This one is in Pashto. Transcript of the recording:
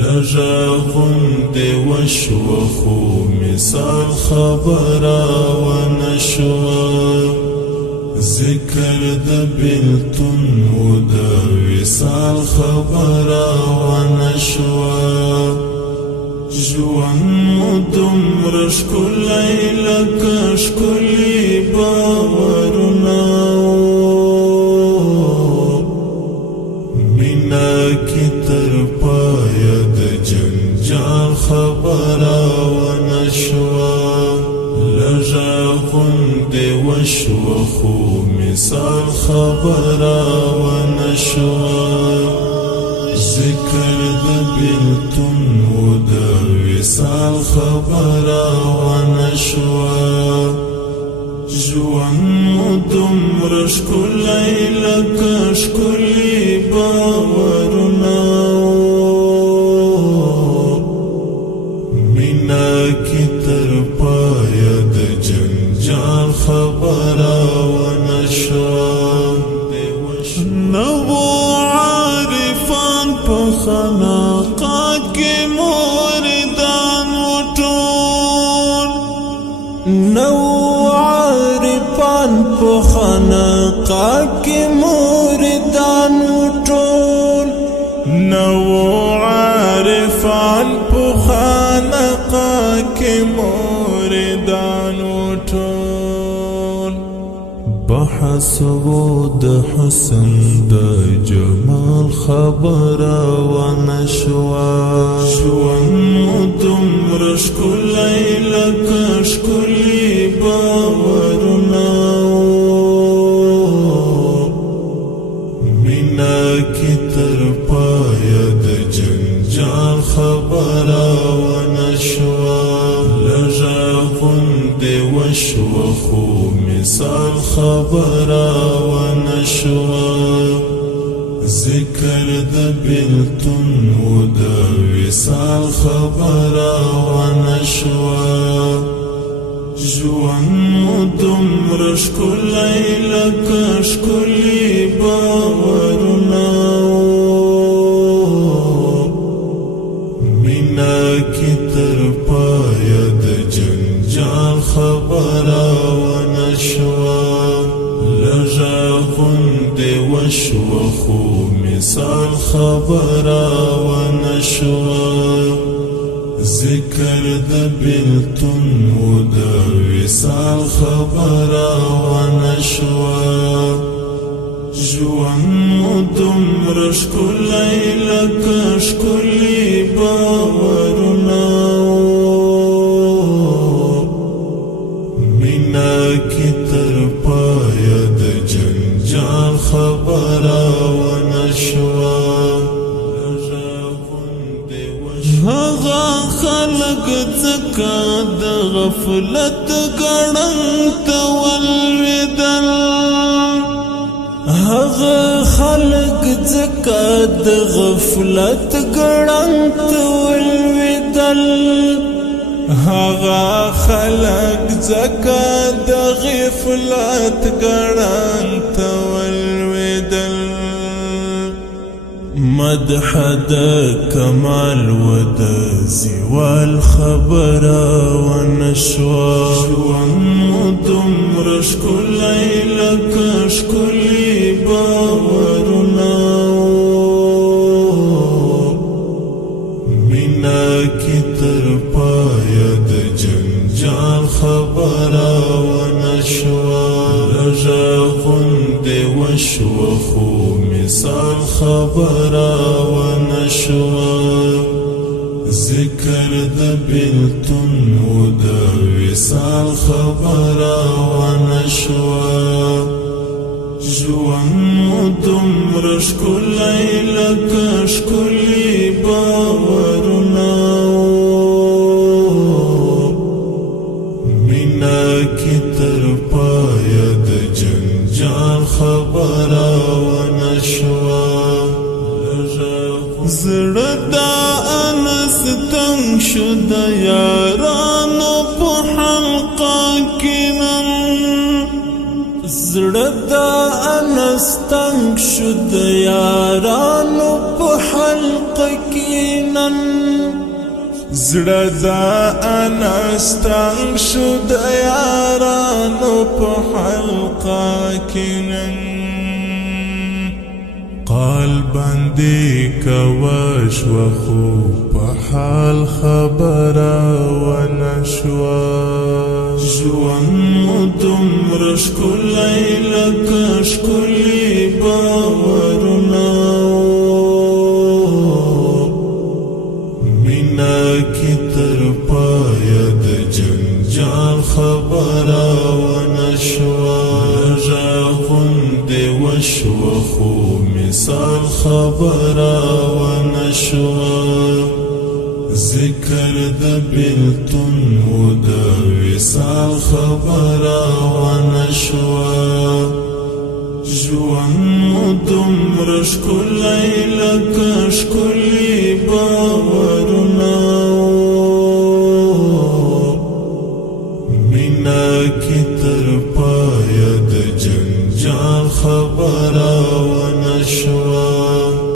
لږه غوندې وشوه خو مثال خبره ونه شوه ذکر د بېلتون و د وصال خبره ونه شوه ژوند مو دومره ښکلی لکه ښکلي باورونه مینه کې تر پایه د جنجال خبره ونه شوه لږه غوندې وشوه خو مثال خبره ونه شوه ذکر د بېلتون و د وصال خبره ونه شوه ژوند مو دومره ښکلی لکه ښکلي باورونه مینه کې تر پایه د جنجال خبره ونه شوه نو عارفان په خانقاه کې موردان وټول نو عارفان په خانقاه کې موردان وټول نو عارفان په خانقاه کې موردان وټول بحث و د حسن د جمال خبره ونه شوه ژوند مو دومره ښکلی لکه ښکلي باورونه مینه کې تر پایه د جنجال خبره ونه شوه لږه غوندې وشوه خو مثال خبره ونه شوه ذکر د بېلتون و د وصال خبره ونه شوه ژوند مو دومره ښکلی لکه ښکلي باورونه مینه کې تر پایه د جنجال خبره ونه شوه لږه غوندې وشوه خو مثال خبره ونه شوه ذکر د بېلتون و د وصال خبره ونه شوه ژوند مو دومره ښکلی لکه ښکلي باورونه مینه کې تر پایه د جنجال خبره ونه شوه هغه خلق ځکه د غفلت ګړنګ ته ولوېدل هغه خلق ځکه د غفلت ګړنګ ته ولوېدل هغه خلق ځکه د غفلت ګړنګ ته ولوېدل مدح د کمال و د زوال خبره ونه شوه ژوند مو دومره ښکلی لکه ښکلي باورونه مینه کې تر پایه د جنجال خبره ونه شوه لږه غوندې وشوه خو مثال خبره ونه شوه ذکر د بېلتون و د وصال خبره ونه شوه ژوند مو دومره ښکلی لکه ښکلي باورونه مینه کې تر پایه د جنجال خبره ونه شوه زړه د انس تنګ شو د یارانو په حلقه کې نن زړه د انس تنګ شو د یارانو په حلقه حلقه کې نن زړه دا انستنګ شو د یارانو په حلقه کې نن قال باندې کوه شوه خو په حال خبره ونشوه ژوند مو دومره ښکلی لکه ښکلي باورونه مینه کې تر پایه د جنجال خبره ونشوه لږه غوندې وشوه خو مثال خبره ونشوه ذکر د بلتون و د وصال خبره ونشوه ژوند مو دومره ښکلی لکه ښکلي باورونه مینه کې تر پایه د جنجال خبره ونشوه